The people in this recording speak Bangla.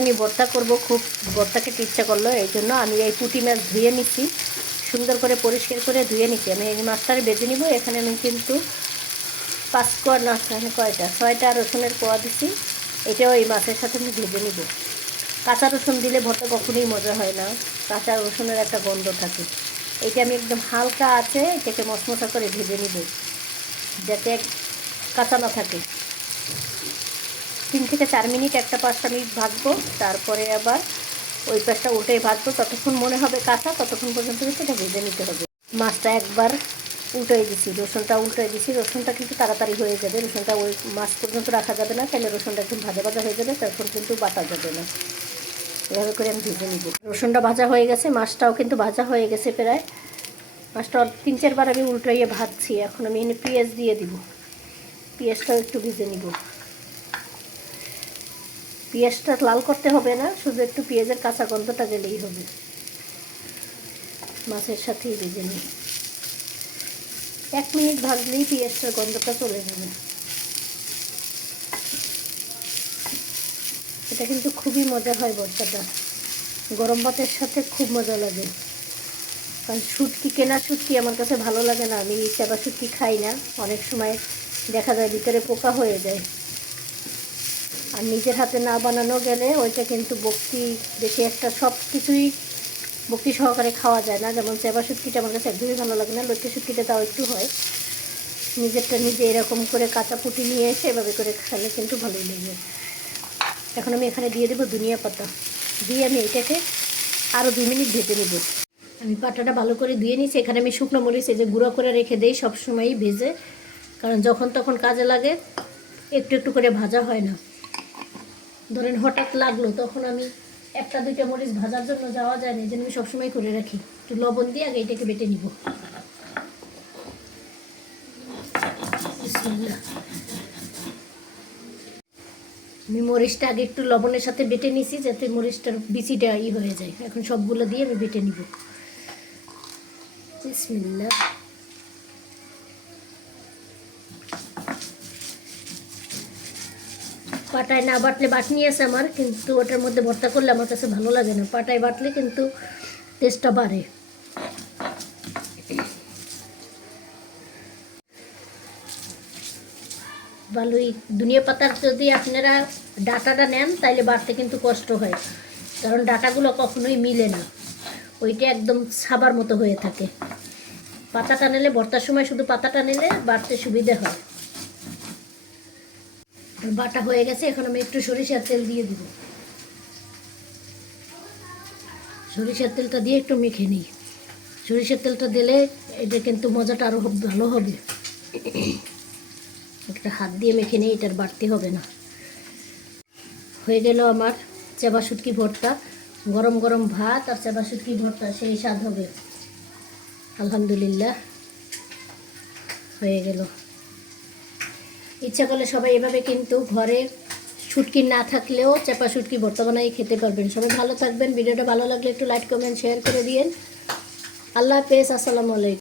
আমি ভর্তা করব, খুব ভর্তা খেতে ইচ্ছা করলো, এই জন্য আমি এই পুঁটি মাছ ধুয়ে নিচ্ছি, সুন্দর করে পরিষ্কার করে ধুয়ে নিচ্ছি। আমি এই মাছটারে বেজে নিব। এখানে আমি কিন্তু 5 কোয়া না, কয়টা 6টা রসুনের কোয়া দিছি। এটাও এই মাছের সাথে আমি ভেজে নিব। কাঁচা রসুন দিলে ভর্তা কখনোই মজা হয় না, কাঁচা রসুনের একটা গন্ধ থাকে। এটা আমি একদম হালকা আছে এটাকে মশমশা করে ভেজে নিব, যাতে কাঁচা না থাকে। 3 থেকে 4 মিনিট একটা পাশ আমি ভাজবো, তারপরে আবার ওই পাশটা উল্টে ভাজবো। ততক্ষণ মনে হবে কাঁচা, ততক্ষণ পর্যন্ত কিন্তু এটা ভেজে নিতে হবে। মাছটা একবার উল্টাই দিছি, রসুনটা উল্টাই দিছি। রসুনটা কিন্তু তাড়াতাড়ি হয়ে যাবে, রসুনটা ওই মাছ পর্যন্ত রাখা যাবে না, তাহলে রসুনটা একদম ভাজা ভাজা হয়ে যাবে, তখন কিন্তু বাটা যাবে না। এভাবে করে আমি ভেজে নিব। রসুনটা ভাজা হয়ে গেছে, মাছটাও কিন্তু ভাজা হয়ে গেছে প্রায়। মাছটা 3-4 বার আমি উল্টাইয়ে ভাজছি। এখন আমি এনে পেঁয়াজ দিয়ে দিব, পেঁয়াজটাও একটু ভেজে নিব। পেঁয়াজটা লাল করতে হবে না, শুধু একটু পেঁয়াজের কাঁচা গন্ধটা গেলেই হবে। মাছের সাথেই ভেজে নিই। 1 মিনিট ভাজলেই পেঁয়াজটার গন্ধটা চলে যাবে। এটা কিন্তু খুবই মজা হয় ভর্তাটা, গরম ভাতের সাথে খুব মজা লাগে। কারণ শুটকি, কেনা শুটকি আমার কাছে ভালো লাগে না, আমি চেবা শুটকি খাই না। অনেক সময় দেখা যায় ভিতরে পোকা হয়ে যায়, আর নিজের হাতে না বানানো গেলে ওইটা কিন্তু বক্তি বেশি একটা সব কিছুই বক্তি সহকারে খাওয়া যায় না। যেমন চেবা শুটকিটা আমার কাছে একদমই ভালো লাগে না, লটকে শুটকিটা তাও একটু হয়। নিজেরটা নিজে এরকম করে কাঁচা পুঁটি নিয়ে এসে এভাবে করে খেলে কিন্তু ভালোই লাগে। এখন আমি এখানে দিয়ে দেবো ধনিয়া পাতা, দিয়ে আমি এটাকে আরও 2 মিনিট ভেজে নেব। আমি পাটাটা ভালো করে ধুয়ে নিয়েছি। এখানে আমি শুকনো মরিচ এই যে গুঁড়ো করে রেখে দিই সবসময়ই ভেজে, কারণ যখন তখন কাজে লাগে। একটু একটু করে ভাজা হয় না, ধরেন হঠাৎ লাগলো তখন আমি 1-2টা মরিচ ভাজার জন্য যাওয়া যায় না, এই জন্য আমি সবসময় করে রাখি। একটু লবণ দিয়ে আগে এটাকে বেটে নিব। আমি মরিচটা আগে একটু লবণের সাথে বেটে নিছি, যাতে মরিচটার বিচিটা হয়ে যায়। এখন সবগুলো দিয়ে আমি বেটে নিব। বিসমিল্লাহ। পাটায় না বাটলে বাটনি আছে আমার, কিন্তু ওটার মধ্যে ভর্তা করলে আমার কাছে ভালো লাগে না। পাটায় বাটলে কিন্তু টেস্টটা বাড়ে। ভালোই ধনিয়া পাতার যদি আপনারা ডাঁটাটা নেন তাহলে বাটতে কিন্তু কষ্ট হয়, কারণ ডাঁটাগুলো কখনোই মিলে না, ওইটা একদম সাবার মতো হয়ে থাকে। পাতাটা নিলে ভর্তার সময় শুধু পাতাটা নিলে বাটতে সুবিধে হয়। বাটা হয়ে গেছে, এখন আমি একটু সরিষার তেল দিয়ে দিব। সরিষার তেলটা দিয়ে একটু মেখে নিই। সরিষার তেলটা দিলে এটা কিন্তু মজাটা আরও ভালো হবে। একটা হাত দিয়ে মেখে নিই, এটার বাড়তে হবে না। হয়ে গেল আমার চেবা শুটকি ভর্তা। গরম গরম ভাত আর চেবা শুটকি ভর্তা, সেই স্বাদ হবে। আলহামদুলিল্লাহ, হয়ে গেল। ইচ্ছা করলে সবাই এভাবে কিন্তু ঘরে শুটকি না থাকলেও চেপা শুটকি ভর্তা বানাই খেতে পারবেন। সবাই ভালো থাকবেন। ভিডিওটা ভালো লাগলে একটু লাইক, কমেন্ট, শেয়ার করে দিয়েন। আল্লাহ হাফেজ, আসসালামু আলাইকুম।